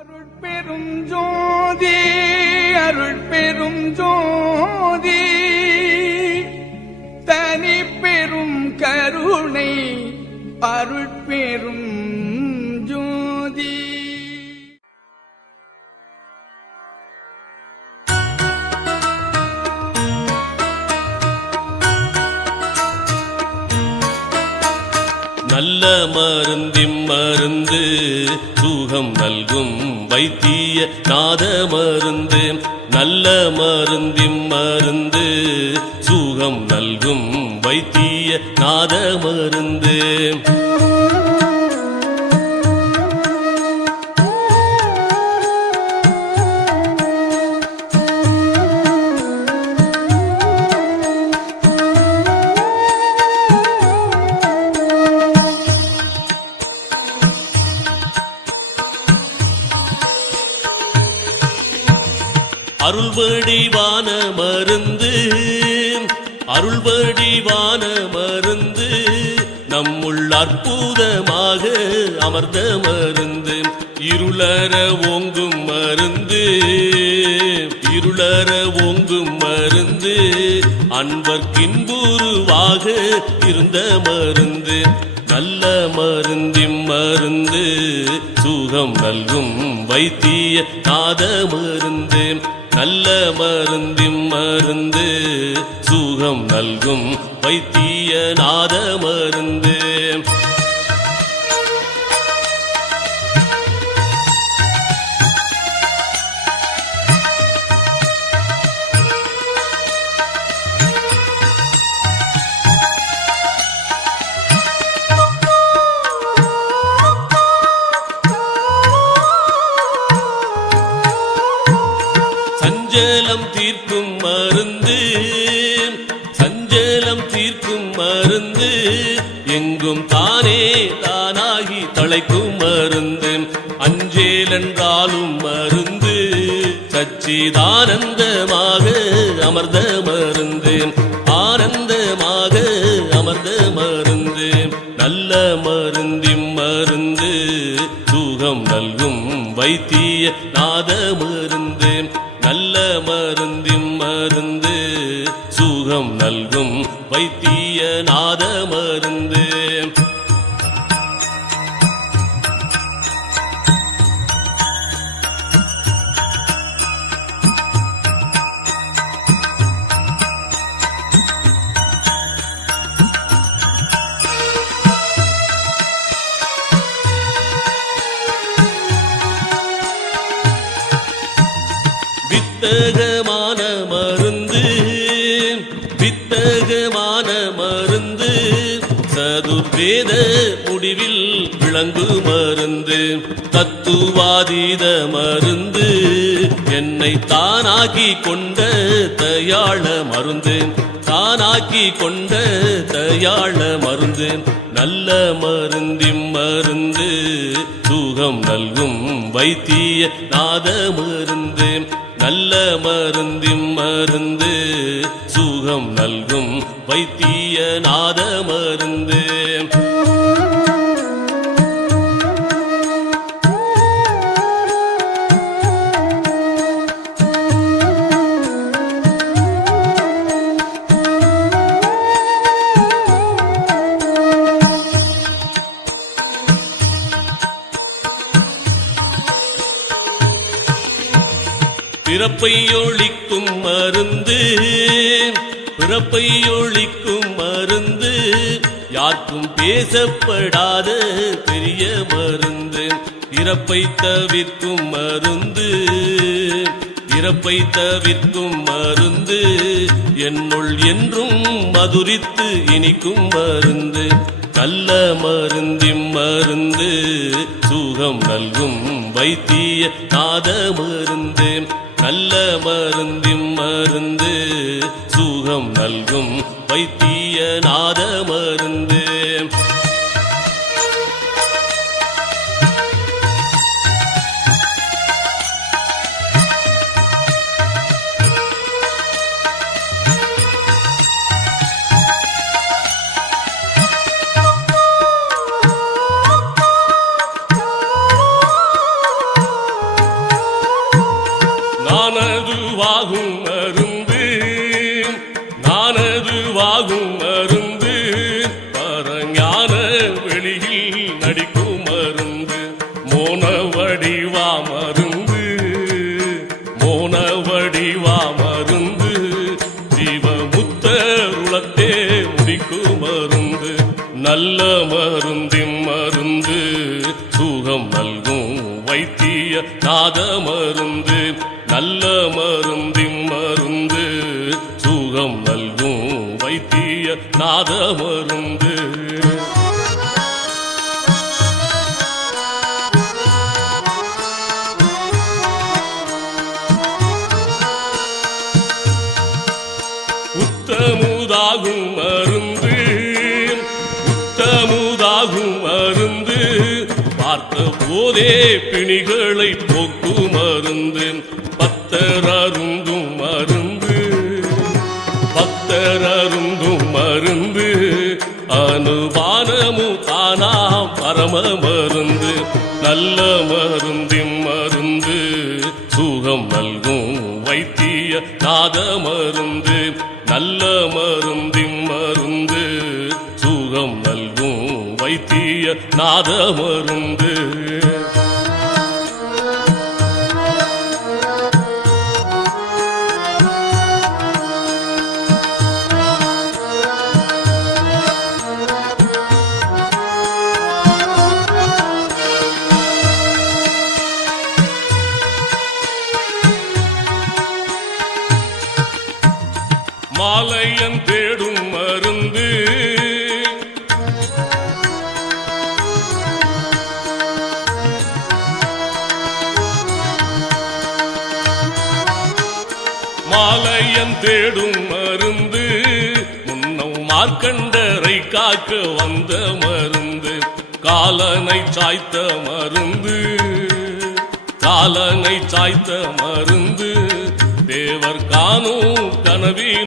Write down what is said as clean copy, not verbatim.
அருட்பெரும் ஜோதி அருட்பெரும் ஜோதி தனி பெரும் கருணை அருட்பெரும் ஜோதி. நல்ல மருந்திம் மருந்து சுகம் நல்கும் வைத்திய நாத மருந்து. நல்ல மருந்திம் மருந்து சுகம் நல்கும் வைத்திய நாத மருந்து. அருள்வடிவான மருந்து அருள்வடிவான மருந்து நம்முள் அற்புதமாக அமர்ந்த மருந்து. இருளற ஓங்கும் மருந்து இருளற ஓங்கும் மருந்து அன்பர்க்கின்புருவாக இருந்த மருந்து. நல்ல மருந்திம் மருந்து சுகம் நல்கும் வைத்திய நாத மருந்து. நல்ல மருந்திம் மருந்து சுகம் நல்கும் வைத்திய நாத மருந்து. சஞ்சலம் தீர்க்கும் மருந்து சஞ்சலம் தீர்க்கும் மருந்து எங்கும் தானே தானாகி தழைக்கும் மருந்து. அஞ்சேல் என்றாலும் மருந்து சச்சிதானந்தமாக அமர்ந்த மருந்து. ஆனந்தமாக அமர்ந்த மருந்து. நல்ல மருந்திம் மருந்து சுகம் நல்கும் வைத்திய நாத மருந்து. நல்ல மருந்திம் மருந்து சுகம் நல்கும் வைத்திய நாத மருந்து. வித்தகமான மருந்து வித்தகமான மருந்து சதுர்வேத முடிவில் விளங்கு மருந்து. தத்துவாதீத மருந்து என்னை தானாக்கி கொண்ட தயாள மருந்து. தானாக்கி கொண்ட தயாள மருந்து. நல்ல மருந்திம் மருந்து சுகம் நல்கும் வைத்திய நாத மருந்து. நல்ல மருந்திம் மருந்து சுகம் நல்கும் வைத்திய நாத மருந்து. பிறப்பை ஒழிக்கும் மருந்து பிறப்பை ஒழிக்கும் மருந்து யாருக்கும் பேசப்படாத பெரிய மருந்து. இறப்பை தவிர்க்கும் மருந்து இறப்பை தவிர்க்கும் மருந்து என்னுள் என்றும் மதுரித்து இனிக்கும் மருந்து. நல்ல மருந்திம் மருந்து சுகம் நல்கும் வைத்திய நாத மருந்து. நல்ல மருந்திம் மருந்து சுகம் நல்கும் வைத்திய நாத மருந்து. வாகும் மருந்து நானது வாகும் மருந்து பரஞான வெளியில் நடிக்கும் மருந்து மோன வடிவா மருந்து மோன வடிவா மருந்து ஜீவமுத்தருளத்தே முடிக்கும் மருந்து நல்ல மருந்தின் மருந்து சுகம் நல்கும் வைத்திய நாத மருந்து நல்ல மருந்தின் மருந்து சுகம் நல்கும் வைத்திய நாத மருந்து உத்தமுதாகும் மருந்து உத்தமுதாகும் மருந்து பார்த்த போதே பிணிகளை போக்கும் மருந்து பத்தர் அருந்தும் மருந்து பக்தர் அருந்தும் மருந்து அனுபானமு தானாம் பரம மருந்து நல்ல மருந்தின் மருந்து சுகம் நல்கும் வைத்திய நாத மருந்து நல்ல மருந்தின் மருந்து சுகம் நல்கும் வைத்திய நாத மருந்து மாலையன் தேடும் மருந்து மாலையன் தேடும் மருந்து முன்னம் மார்க்கண்டரை காக்க வந்த மருந்து காலனை சாய்த்த மருந்து காலனை சாய்த்த மருந்து தேவர் காணும் கனவி